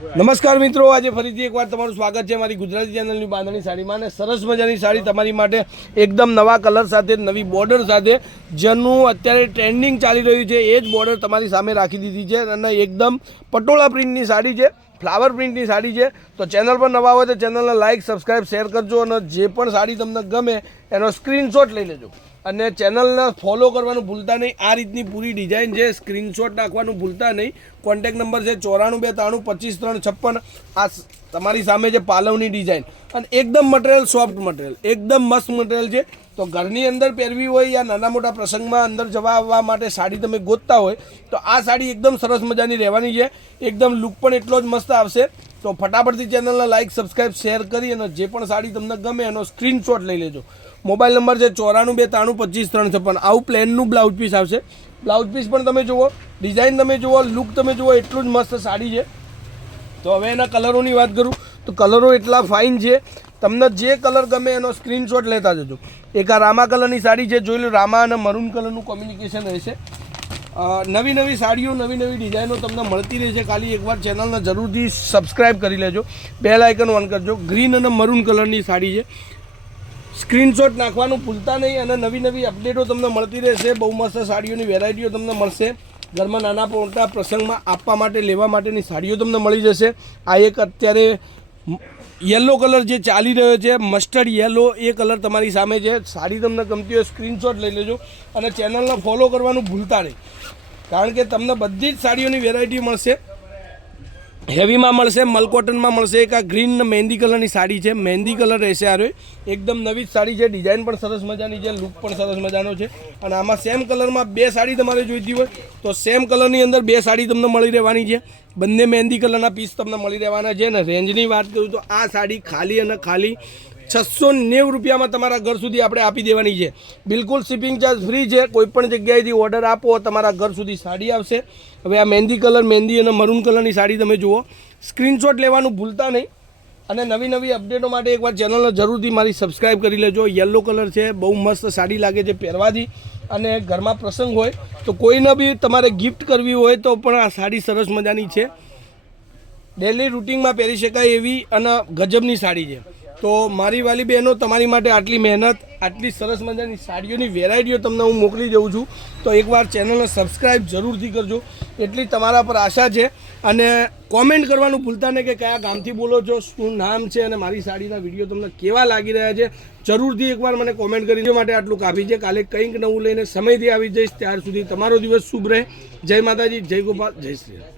નમસ્કાર મિત્રો, આજે ફરીથી એકવાર તમારું સ્વાગત છે મારી ગુજરાતી ચેનલની બાંધણી સાડીમાં. અને સરસ મજાની સાડી તમારી માટે એકદમ નવા કલર સાથે, નવી બોર્ડર સાથે, જેનું અત્યારે ટ્રેન્ડિંગ ચાલી રહ્યું છે એ જ બોર્ડર તમારી સામે રાખી દીધી છે. અને એકદમ પટોળા પ્રિન્ટની સાડી છે, ફ્લાવર પ્રિન્ટની સાડી છે. તો ચેનલ પર નવા હોય તો ચેનલને લાઇક, સબસ્ક્રાઈબ, શેર કરજો. અને જે પણ સાડી તમને ગમે એનો સ્ક્રીનશોટ લઈ લેજો અને ચેનલને ફોલો કરવાનું ભૂલતા નહીં. આ રીતની પૂરી ડિઝાઇન છે, સ્ક્રીનશોટ નાખવાનું ભૂલતા નહીં. કોન્ટેક નંબર છે 94 92 25 3 56. આ તમારી સામે છે પાલવની ડિઝાઇન અને એકદમ મટીરિયલ સોફ્ટ મટીરિયલ, એકદમ મસ્ત મટીરિયલ છે. તો ઘરની અંદર પહેરવી હોય યા નાના મોટા પ્રસંગમાં અંદર જવા આવવા માટે સાડી તમે ગોતતા હોય તો આ સાડી એકદમ સરસ મજાની રહેવાની છે. એકદમ લુક પણ એટલો જ મસ્ત આવશે. તો ફટાફટથી ચેનલને લાઇક, સબસ્ક્રાઈબ, શેર કરી અને જે પણ સાડી તમને ગમે એનો સ્ક્રીનશોટ લઈ લેજો. મોબાઈલ નંબર છે 94 92 25 3 56. આવું પ્લેનનું બ્લાઉઝ પીસ આવશે. બ્લાઉઝ પીસ પણ તમે જુઓ, ડિઝાઇન તમે જુઓ, લુક તમે જુઓ, એટલું જ મસ્ત સાડી છે. તો હવે એના કલરોની વાત કરું તો કલરો એટલા ફાઇન છે. તમને જે કલર ગમે એનો સ્ક્રીનશોટ લેતા જજો. એક આ રામા કલરની સાડી છે, જોઈ લો. રામા અને મરૂન કલરનું કોમ્બિનેશન રહેશે. નવી નવી સાડીઓ, નવી નવી ડિઝાઇનો તમને મળતી રહેશે. ખાલી એકવાર ચેનલને જરૂરથી સબસ્ક્રાઈબ કરી લેજો, બેલ આઇકન ઓન કરજો. ગ્રીન અને મરૂન કલરની સાડી છે. સ્ક્રીનશોટ નાખવાનું ભૂલતા નહીં. અને નવી નવી અપડેટો તમને મળતી રહેશે. બહુ મસ્ત સાડીઓની વેરાયટીઓ તમને મળશે. ઘરમાં નાના મોટા પ્રસંગમાં આપવા માટે, લેવા માટેની સાડીઓ તમને મળી જશે. આ એક અત્યારે યલો કલર જે ચાલી રહ્યો છે, મસ્ટર્ડ યલો, એ કલર તમારી સામે છે. સાડી તમને ગમતી હોય સ્ક્રીનશોટ લઈ લેજો અને ચેનલને ફોલો કરવાનું ભૂલતા નહીં, કારણ કે તમને બધી જ સાડીઓની વેરાયટી મળશે. હેવીમાં મળશે, મલકોટનમાં મળશે. એક આ ગ્રીન મહેંદી કલરની સાડી છે, મહેંદી કલર રહેશે. આ એકદમ નવી જ સાડી છે. ડિઝાઇન પણ સરસ મજાની છે, લુક પણ સરસ મજાનો છે. અને આમાં સેમ કલરમાં બે સાડી તમારે જોઈતી હોય તો સેમ કલરની અંદર બે સાડી તમને મળી રહેવાની છે. બંને મહેંદી કલરના પીસ તમને મળી રહેવાના છે. અને રેન્જની વાત કરું તો આ સાડી ખાલી અને ખાલી 690 રૂપિયામાં તમારા ઘર સુધી આપણે આપી દેવાની છે. બિલકુલ શિપિંગ ચાર્જ ફ્રી છે. કોઈપણ જગ્યાએથી ઓર્ડર આપો, તમારા ઘર સુધી સાડી આવશે. હવે આ મહેંદી કલર, મહેંદી અને મરૂન કલરની સાડી તમે જુઓ. સ્ક્રીનશોટ લેવાનું ભૂલતા નહીં. અને નવી નવી અપડેટો માટે એકવાર ચેનલને જરૂરથી મારી સબસ્ક્રાઈબ કરી લેજો. યલો કલર છે, બહુ મસ્ત સાડી લાગે છે પહેરવાથી. અને ઘરમાં પ્રસંગ હોય તો કોઈને બી તમારે ગિફ્ટ કરવી હોય તો પણ આ સાડી સરસ મજાની છે. ડેલી રૂટિનમાં પહેરી શકાય એવી અને ગજબની સાડી છે. તો મારી વાલી બહેનો, તમારી માટે આટલી મહેનત, આટલી સરસ મજાની સાડીઓની વેરાયટીઓ તમને હું મોકલી દઉં છું. તો એકવાર ચેનલને સબસ્ક્રાઈબ જરૂરથી કરજો, એટલી તમારા પર આશા છે. અને કોમેન્ટ કરવાનું ભૂલતા નહીં કે કયા ગામથી બોલો છો, શું નામ છે અને મારી સાડીના વિડીયો તમને કેવા લાગી રહ્યા છે. જરૂરથી એકવાર મને કોમેન્ટ કરી માટે આટલું કાફી છે. કાલે કંઈક નવું લઈને સમયથી આવી જઈશ. ત્યાર સુધી તમારો દિવસ શુભ રહે. જય માતાજી, જય ગોપાલ, જય શ્રી રામ.